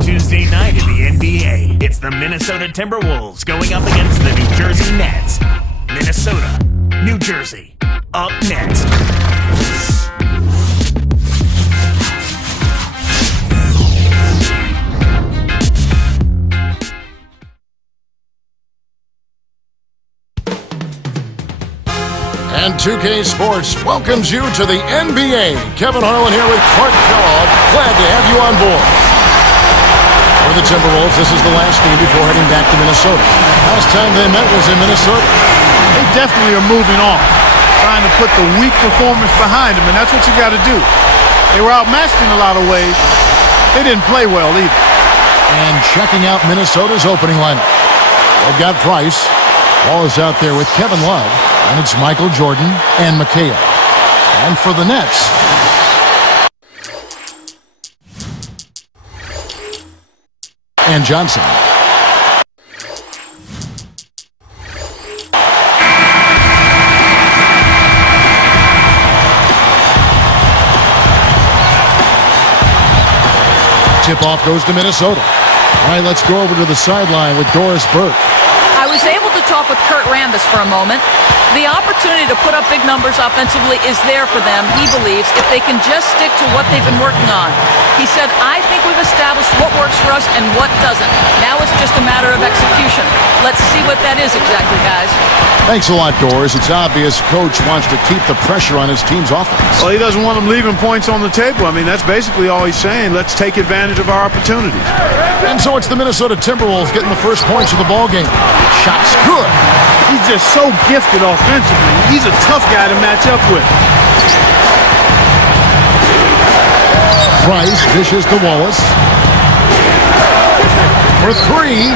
Tuesday night in the NBA, it's the Minnesota Timberwolves going up against the New Jersey Nets. Minnesota, New Jersey, up next. And 2K Sports welcomes you to the NBA. Kevin Harlan here with Clark Kellogg. Glad to have you on board. For the Timberwolves, this is the last game before heading back to Minnesota. Last time they met was in Minnesota. They definitely are moving on, trying to put the weak performance behind them, and that's what you got to do. They were outmatched in a lot of ways. They didn't play well either. And checking out Minnesota's opening lineup. They've got Price. Ball is out there with Kevin Love. And it's Michael Jordan and McHale. And for the Nets, and Johnson. Tip-off goes to Minnesota. All right, let's go over to the sideline with Doris Burke. I was able to talk with Kurt Rambis for a moment. The opportunity to put up big numbers offensively is there for them, he believes, if they can just stick to what they've been working on. He said, I think we've established what works for us and what doesn't. Now it's just a matter of execution. Let's see what that is exactly, guys. Thanks a lot, Doris. It's obvious Coach wants to keep the pressure on his team's offense. Well, he doesn't want them leaving points on the table. I mean, that's basically all he's saying. Let's take advantage of our opportunities. And so it's the Minnesota Timberwolves getting the first points of the ballgame. Shot's good. He's just so gifted offensively. He's a tough guy to match up with. Price dishes to Wallace. For three.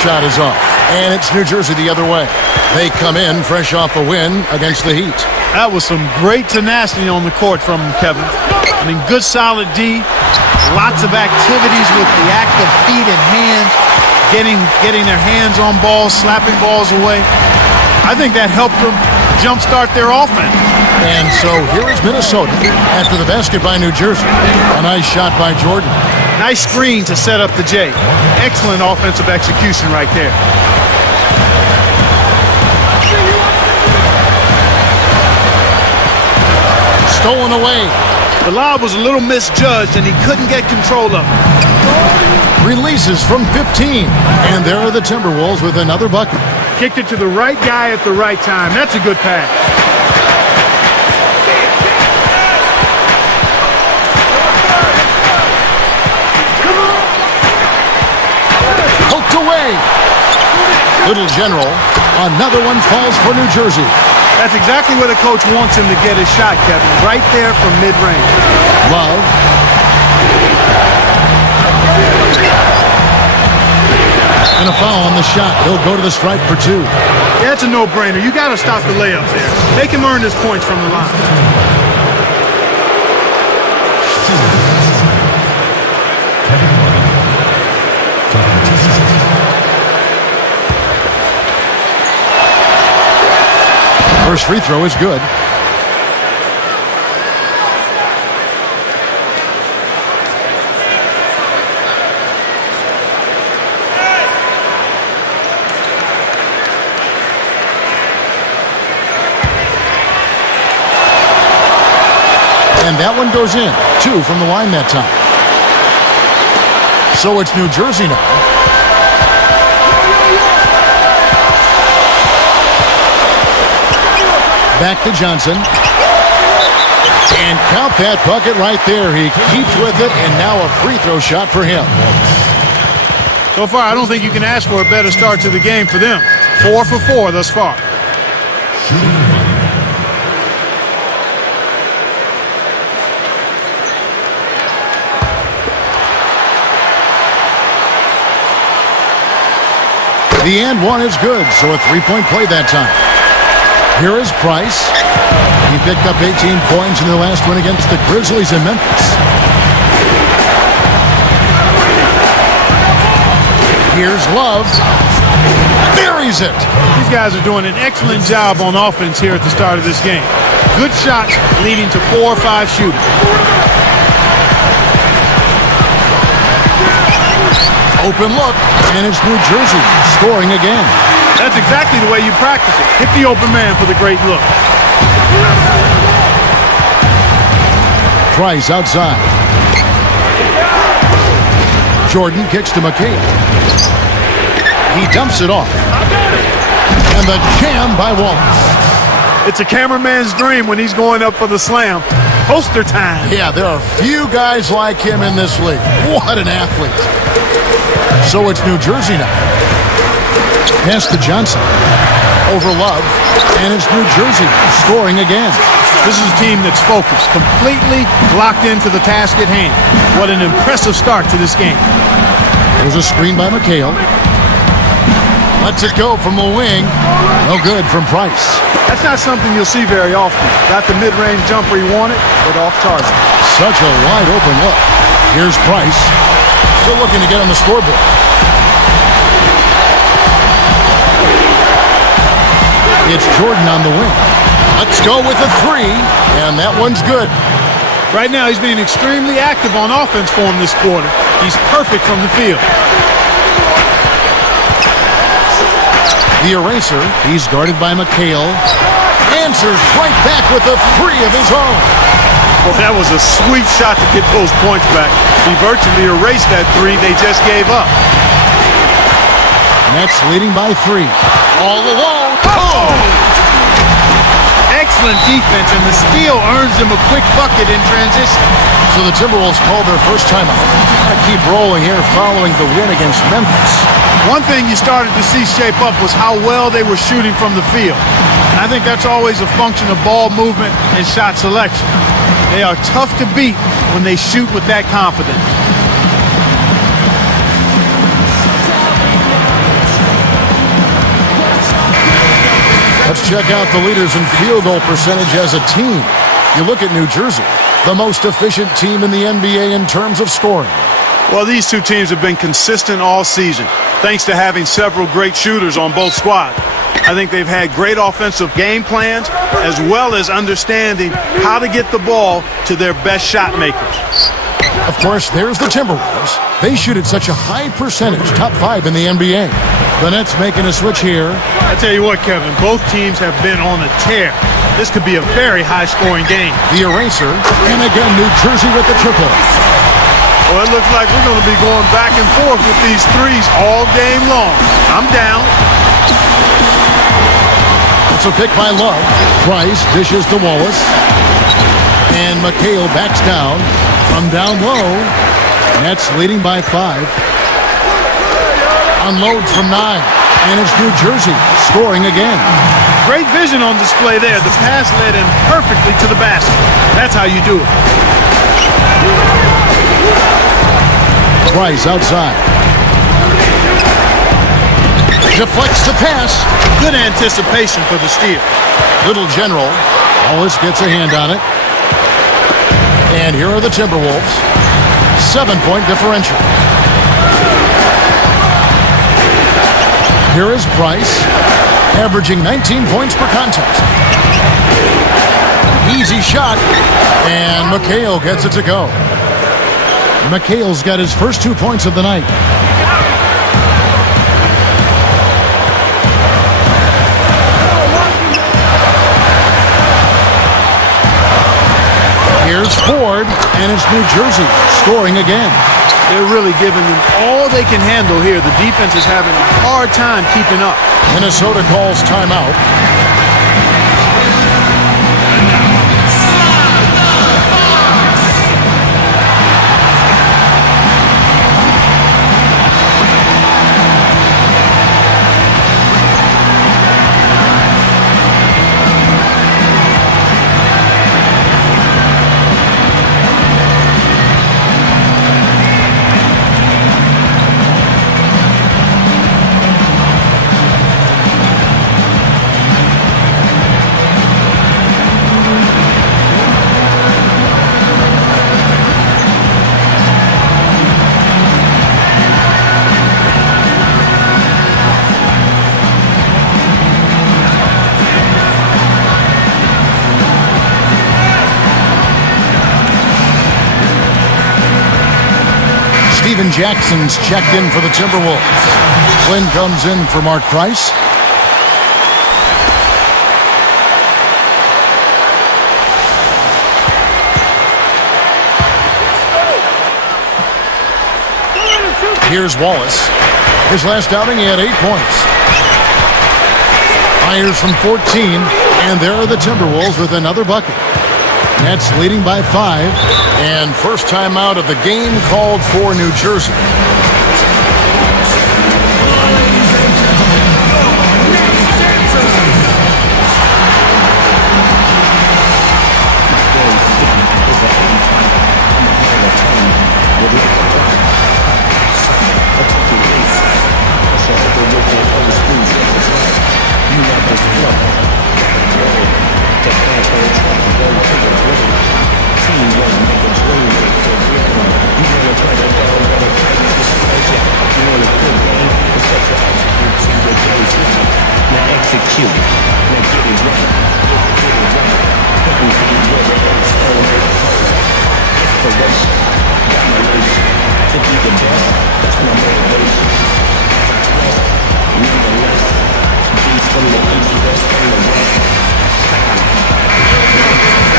Shot is off. And it's New Jersey the other way. They come in fresh off a win against the Heat. That was some great tenacity on the court from him, Kevin. I mean, good solid D. Lots of activities with the active feet and hands. Getting their hands on balls, slapping balls away. I think that helped them jumpstart their offense. And so here is Minnesota after the basket by New Jersey. A nice shot by Jordan. Nice screen to set up the J. Excellent offensive execution right there. Stolen away. The lob was a little misjudged and he couldn't get control of it. Releases from 15. And there are the Timberwolves with another bucket. Kicked it to the right guy at the right time. That's a good pass. Poked away. Little General. Another one falls for New Jersey. That's exactly where the coach wants him to get his shot, Kevin. Right there from mid-range. Love. And a foul on the shot. He'll go to the stripe for two. Yeah, it's a no-brainer. You got to stop the layups there. Make him earn his points from the line. First free throw is good. And that one goes in. 2 from the line that time. So it's New Jersey now. Back to Johnson. And count that bucket right there. He keeps with it, and now a free throw shot for him. So far, I don't think you can ask for a better start to the game for them. 4 for 4 thus far. The and one is good, so a three-point play that time. Here is Price. He picked up 18 points in the last win against the Grizzlies in Memphis. Here's Love. Buries it. These guys are doing an excellent job on offense here at the start of this game. Good shots leading to 4 or 5 shooting. Open look, and it's New Jersey scoring again. That's exactly the way you practice it. Hit the open man for the great look. Price outside. Jordan kicks to McHale. He dumps it off. And the jam by Wallace. It's a cameraman's dream when he's going up for the slam. Poster time. Yeah, there are few guys like him in this league. What an athlete. So it's New Jersey now. Pass to Johnson. Over Love. And it's New Jersey scoring again. This is a team that's focused, completely locked into the task at hand. What an impressive start to this game. There's a screen by McHale. Lets it go from the wing. No good from Price. That's not something you'll see very often. Got the mid-range jumper he wanted, but off target. Such a wide open look. Here's Price. Still looking to get on the scoreboard. It's Jordan on the wing. Let's go with a three, and that one's good. Right now, he's being extremely active on offense for him this quarter. He's perfect from the field. The eraser, he's guarded by McHale. Answers right back with a three of his own. Well, that was a sweet shot to get those points back. He virtually erased that three they just gave up. Nets leading by 3. All alone. Oh! Excellent defense, and the steal earns him a quick bucket in transition. So the Timberwolves called their first timeout. Gotta keep rolling here following the win against Memphis. One thing you started to see shape up was how well they were shooting from the field. And I think that's always a function of ball movement and shot selection. They are tough to beat when they shoot with that confidence. Let's check out the leaders in field goal percentage as a team. You look at New Jersey, the most efficient team in the NBA in terms of scoring. Well, these two teams have been consistent all season, thanks to having several great shooters on both squads. I think they've had great offensive game plans, as well as understanding how to get the ball to their best shot makers. Of course, there's the Timberwolves. They shoot at such a high percentage, top 5 in the NBA. The Nets making a switch here. I tell you what, Kevin, both teams have been on a tear. This could be a very high-scoring game. The eraser, and again, New Jersey with the triple. Well, it looks like we're going to be going back and forth with these threes all game long. I'm down. It's a pick by Love. Price dishes to Wallace. And McHale backs down from down low. Nets leading by 5. Unloads from 9. And it's New Jersey scoring again. Great vision on display there. The pass led in perfectly to the basket. That's how you do it. Price outside. Deflects the pass. Good anticipation for the steal. Little General. Wallace gets a hand on it. And here are the Timberwolves. 7-point differential. Here is Price, averaging 19 points per contest. Easy shot, and McHale gets it to go. McHale's got his first 2 points of the night. Here's Ford, and it's New Jersey scoring again. They're really giving them all they can handle here. The defense is having a hard time keeping up. Minnesota calls timeout. Steven Jackson's checked in for the Timberwolves. Flynn comes in for Mark Price. Here's Wallace. His last outing, he had 8 points. Fires from 14, and there are the Timberwolves with another bucket. Nets leading by 5, and first time out of the game called for New Jersey.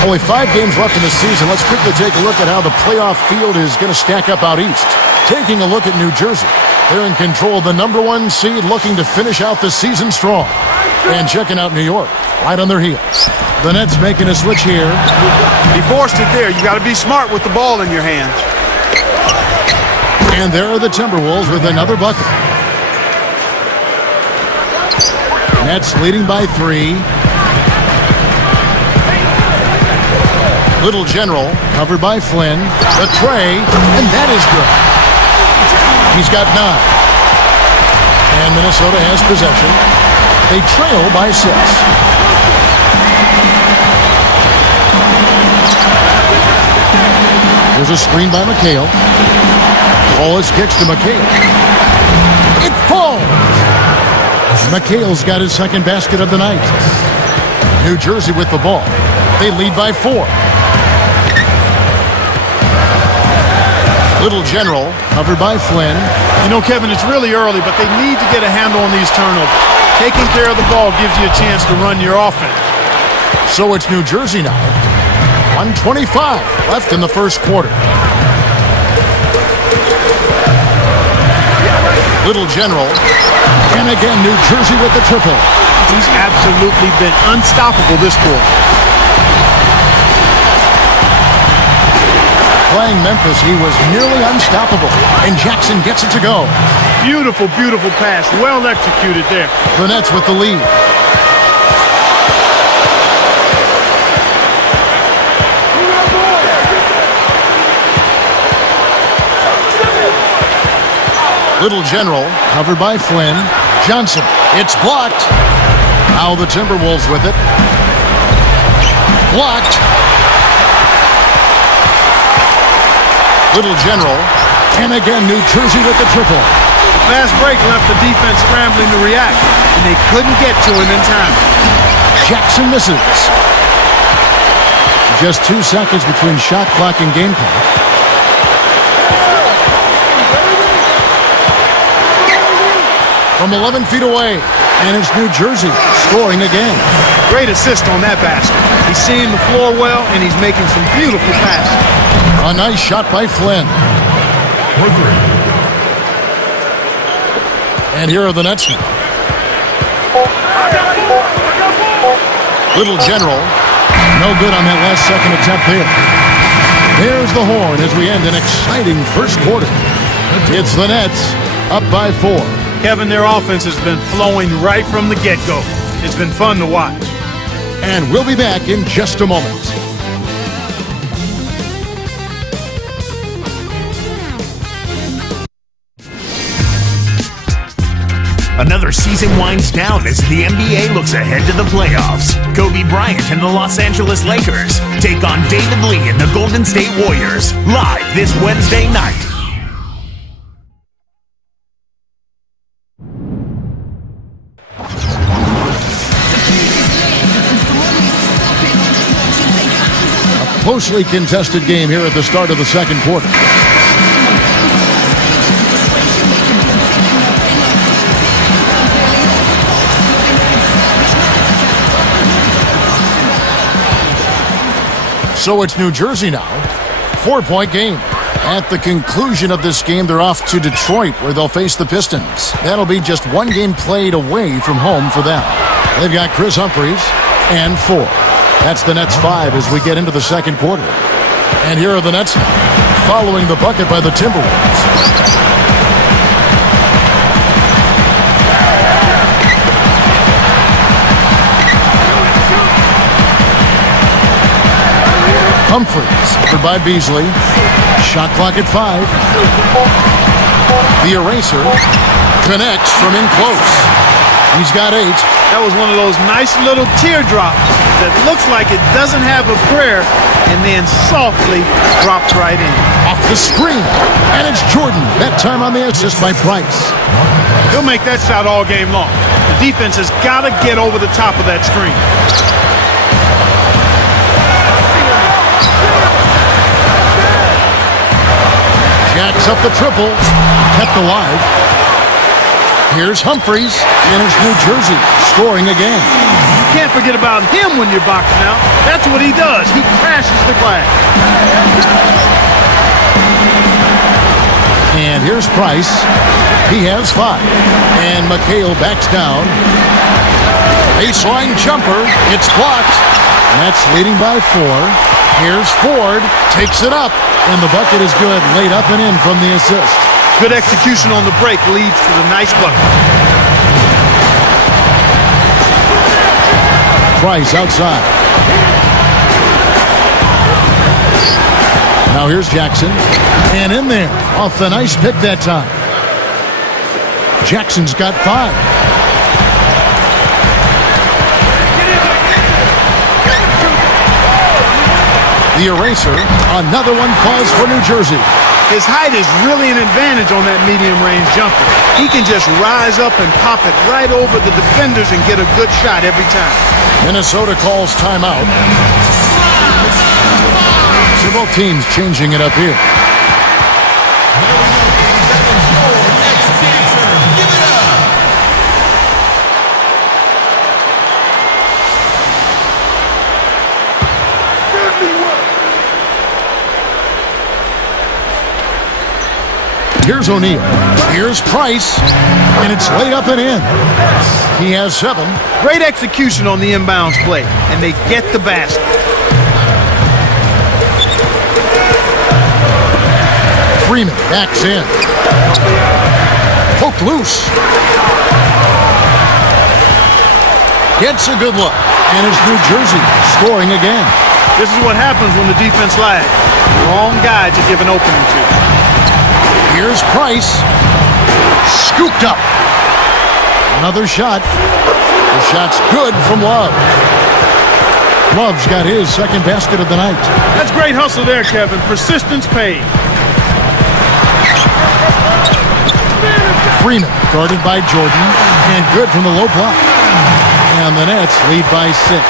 Only 5 games left in the season. Let's quickly take a look at how the playoff field is going to stack up out east. Taking a look at New Jersey. They're in control of the #1 seed, looking to finish out the season strong. And checking out New York, right on their heels. The Nets making a switch here. He forced it there. You got to be smart with the ball in your hands. And there are the Timberwolves with another bucket. Nets leading by 3. Little General, covered by Flynn. The tray, and that is good. He's got 9. And Minnesota has possession. They trail by 6. There's a screen by McHale. Wallace kicks to McHale. It falls! McHale's got his second basket of the night. New Jersey with the ball. They lead by 4. Little General, covered by Flynn. You know, Kevin, it's really early, but they need to get a handle on these turnovers. Taking care of the ball gives you a chance to run your offense. So it's New Jersey now. 1:25 left in the first quarter. Little General. And again, New Jersey with the triple. He's absolutely been unstoppable this quarter. Playing Memphis, he was nearly unstoppable. And Jackson gets it to go. Beautiful, beautiful pass. Well executed there. The Nets with the lead. Little General, covered by Flynn. Johnson, it's blocked. Now the Timberwolves with it. Blocked. Little General, and again New Jersey with the triple. Fast break left the defense scrambling to react, and they couldn't get to him in time. Jackson misses. Just 2 seconds between shot clock and game clock. From 11 feet away, and it's New Jersey scoring again. Great assist on that basket. He's seeing the floor well, and he's making some beautiful passes. A nice shot by Flynn. And here are the Nets now. Little General. No good on that last second attempt there. There's the horn as we end an exciting first quarter. It's the Nets up by 4. Kevin, their offense has been flowing right from the get-go. It's been fun to watch. And we'll be back in just a moment. Another season winds down as the NBA looks ahead to the playoffs. Kobe Bryant and the Los Angeles Lakers take on David Lee and the Golden State Warriors live this Wednesday night. A closely contested game here at the start of the second quarter. So it's New Jersey now. 4-point game. At the conclusion of this game, they're off to Detroit, where they'll face the Pistons. That'll be just one game played away from home for them. They've got Chris Humphries and 4. That's the Nets 5 as we get into the second quarter. And here are the Nets now, following the bucket by the Timberwolves. Humphries, covered by Beasley. Shot clock at 5. The eraser connects from in close. He's got 8. That was one of those nice little teardrops that looks like it doesn't have a prayer and then softly drops right in. Off the screen. And it's Jordan. That time on the assist by Price. He'll make that shot all game long. The defense has got to get over the top of that screen. Jacks up the triple. Kept alive. Here's Humphries, and it's New Jersey scoring again. You can't forget about him when you're boxing out. That's what he does. He crashes the glass. And here's Price. He has 5. And McHale backs down. Baseline jumper. It's blocked. Nets leading by 4. Here's Ford. Takes it up. And the bucket is good. Laid up and in from the assist. Good execution on the break leads to the nice bucket. Price outside. Now here's Jackson. And in there. Off the nice pick that time. Jackson's got 5. The eraser. Another one falls for New Jersey. His height is really an advantage on that medium-range jumper. He can just rise up and pop it right over the defenders and get a good shot every time. Minnesota calls timeout. Several teams changing it up here. Here's O'Neal. Here's Price. And it's laid up and in. He has 7. Great execution on the inbounds play. And they get the basket. Freeman backs in. Poked loose. Gets a good look. And it's New Jersey scoring again. This is what happens when the defense lags. Wrong guy to give an opening to. Here's Price. Scooped up. Another shot. The shot's good from Love. Love's got his second basket of the night. That's great hustle there, Kevin. Persistence paid. Freeman guarded by Jordan. And good from the low block. And the Nets lead by 6.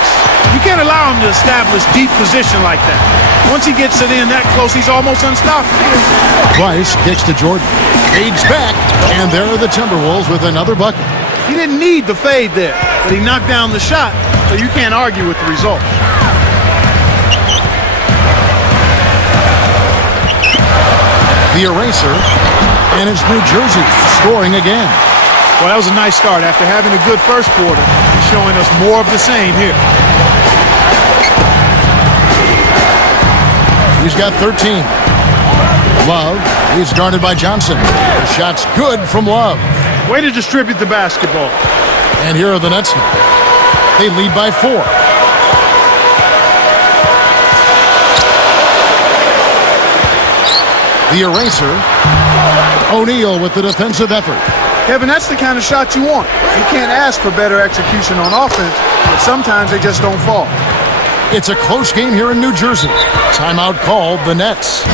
You can't allow him to establish deep position like that. Once he gets it in that close, he's almost unstoppable. Price kicks to Jordan. Fades back, and there are the Timberwolves with another bucket. He didn't need the fade there, but he knocked down the shot, so you can't argue with the result. The eraser, and it's New Jersey scoring again. Well, that was a nice start. After having a good first quarter, he's showing us more of the same here. He's got 13. Love is guarded by Johnson. The shot's good from Love. Way to distribute the basketball. And here are the Nets now. They lead by 4. The eraser. O'Neal with the defensive effort. Kevin, that's the kind of shot you want. You can't ask for better execution on offense, but sometimes they just don't fall. It's a close game here in New Jersey. Timeout called the Nets.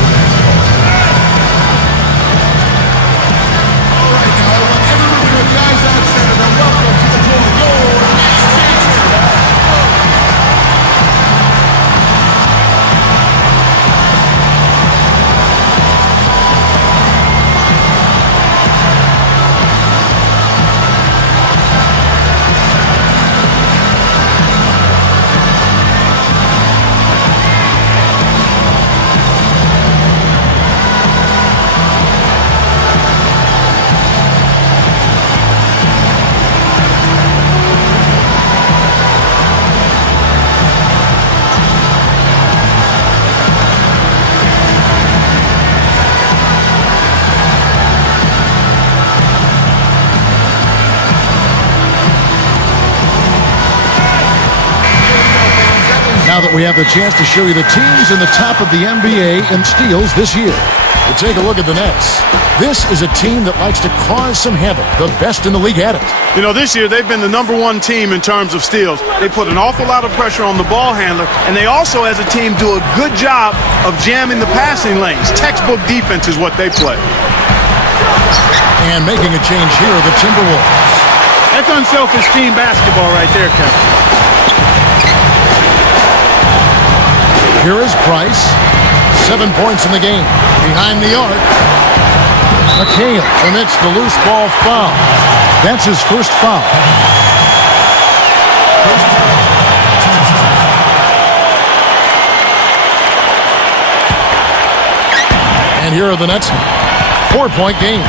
that we have the chance to show you the teams in the top of the NBA in steals this year. To take a look at the Nets, this is a team that likes to cause some havoc. The best in the league at it. You know, this year they've been the #1 team in terms of steals. They put an awful lot of pressure on the ball handler, and they also, as a team, do a good job of jamming the passing lanes. Textbook defense is what they play. And making a change here are the Timberwolves. That's unselfish team basketball right there, Kevin. Here is Price. 7 points in the game. Behind the arc. McHale commits the loose ball foul. That's his first foul. And here are the Nets. 4-point game.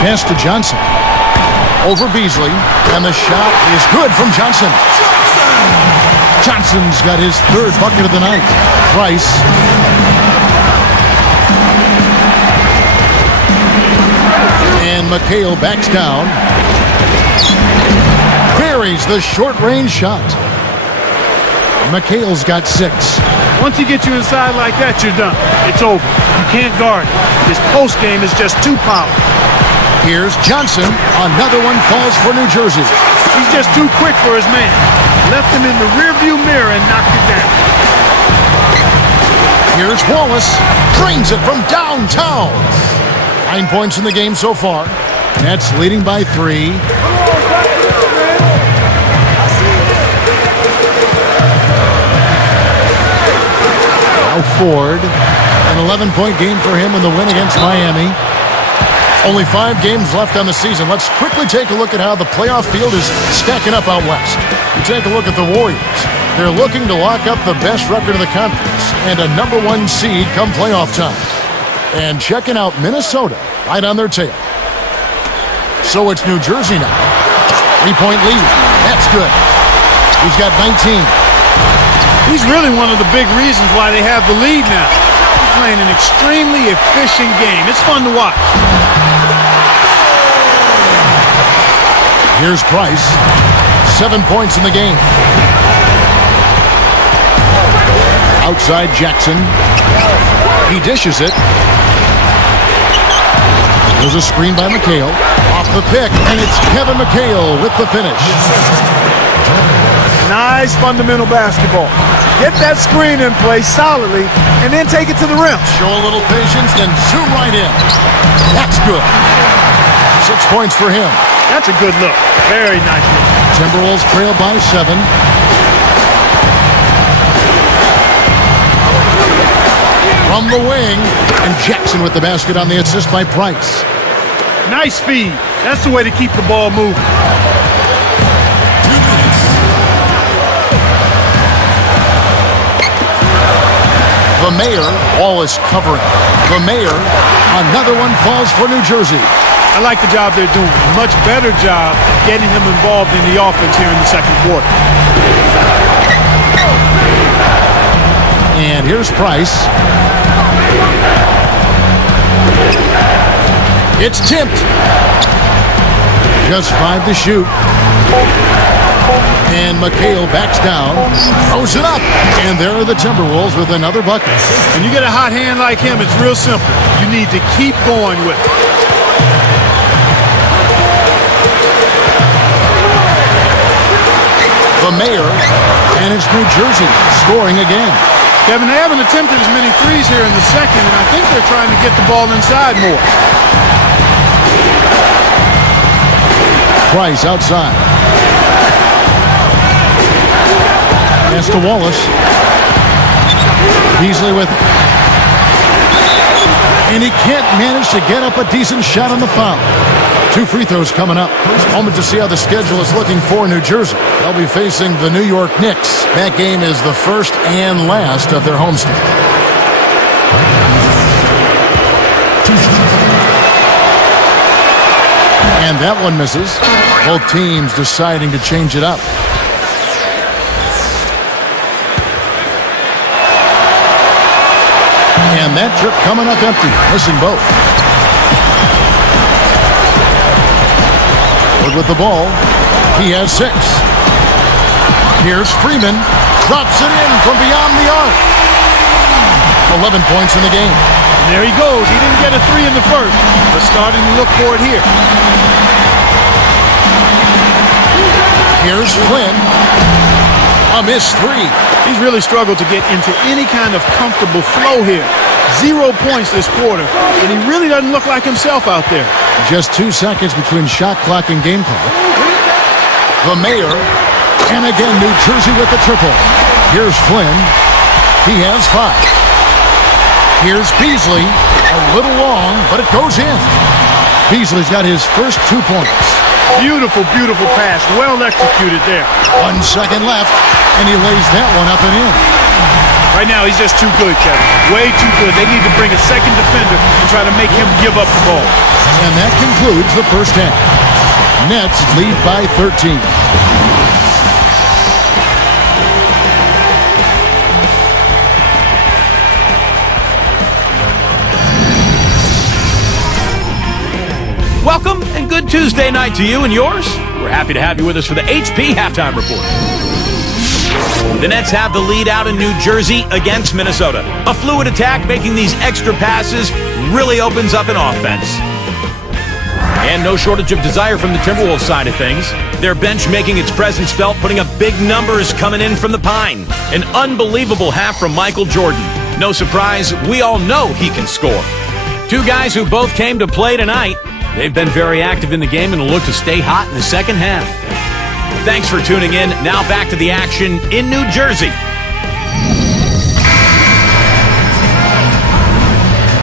Pass to Johnson. Over Beasley, and the shot is good from Johnson. Johnson's got his 3rd bucket of the night. Price. And McHale backs down. Buries the short-range shot. McHale's got 6. Once he gets you inside like that, you're done. It's over. You can't guard it. His post game is just too powerful. Here's Johnson. Another one falls for New Jersey. He's just too quick for his man. Left him in the rearview mirror and knocked it down. Here's Wallace. Drains it from downtown. 9 points in the game so far. Nets leading by 3. Now Ford. An 11-point game for him in the win against Miami. Only 5 games left on the season. Let's quickly take a look at how the playoff field is stacking up out west. We take a look at the Warriors. They're looking to lock up the best record of the conference and a #1 seed come playoff time. And checking out Minnesota right on their tail. So it's New Jersey now. 3-point lead. That's good. He's got 19. He's really one of the big reasons why they have the lead now. He's playing an extremely efficient game. It's fun to watch. Here's Price. 7 points in the game. Outside Jackson. He dishes it. There's a screen by McHale. Off the pick, and it's Kevin McHale with the finish. Nice fundamental basketball. Get that screen in place solidly, and then take it to the rim. Show a little patience, then zoom right in. That's good. 6 points for him. That's a good look. Very nice look. Timberwolves trail by 7. From the wing, and Jackson with the basket on the assist by Price. Nice feed. That's the way to keep the ball moving. The Mayor, Wallace covering. The Mayor, another one falls for New Jersey. I like the job they're doing. Much better job getting him involved in the offense here in the second quarter. And here's Price. It's tipped. Just 5 to shoot. And McHale backs down, throws it up, and there are the Timberwolves with another bucket. When you get a hot hand like him, it's real simple. You need to keep going with it. The Mayor, and it's New Jersey scoring again. Kevin, they haven't attempted as many threes here in the second, and I think they're trying to get the ball inside more. Price outside. Pass to Wallace. Beasley with it. And he can't manage to get up a decent shot on the foul. 2 free throws coming up. Moment to see how the schedule is looking for New Jersey. They'll be facing the New York Knicks. That game is the first and last of their homestand. And that one misses. Both teams deciding to change it up. And that trip coming up empty, missing both. Howard with the ball. He has 6. Here's Freeman. Drops it in from beyond the arc. 11 points in the game. And there he goes. He didn't get a 3 in the first, but starting to look for it here. Here's Flynn. A missed 3. He's really struggled to get into any kind of comfortable flow here. 0 points this quarter, and he really doesn't look like himself out there. Just 2 seconds between shot clock and game clock. The Mayor. And again, New Jersey with the triple. Here's Flynn. He has 5. Here's Beasley. A little long, but it goes in. Beasley's got his first 2 points. Beautiful, beautiful pass. Well executed there. 1 second left, and he lays that one up and in. Right now, he's just too good, Kevin. Way too good. They need to bring a second defender and try to make him give up the ball. And that concludes the first half. Nets lead by 13. Welcome and good Tuesday night to you and yours. We're happy to have you with us for the HP Halftime Report. The Nets have the lead out in New Jersey against Minnesota. A fluid attack making these extra passes really opens up an offense. And no shortage of desire from the Timberwolves side of things. Their bench making its presence felt, putting up big numbers coming in from the Pine. An unbelievable half from Michael Jordan. No surprise, we all know he can score. 2 guys who both came to play tonight. They've been very active in the game and will look to stay hot in the second half. Thanks for tuning in. Now back to the action in New Jersey.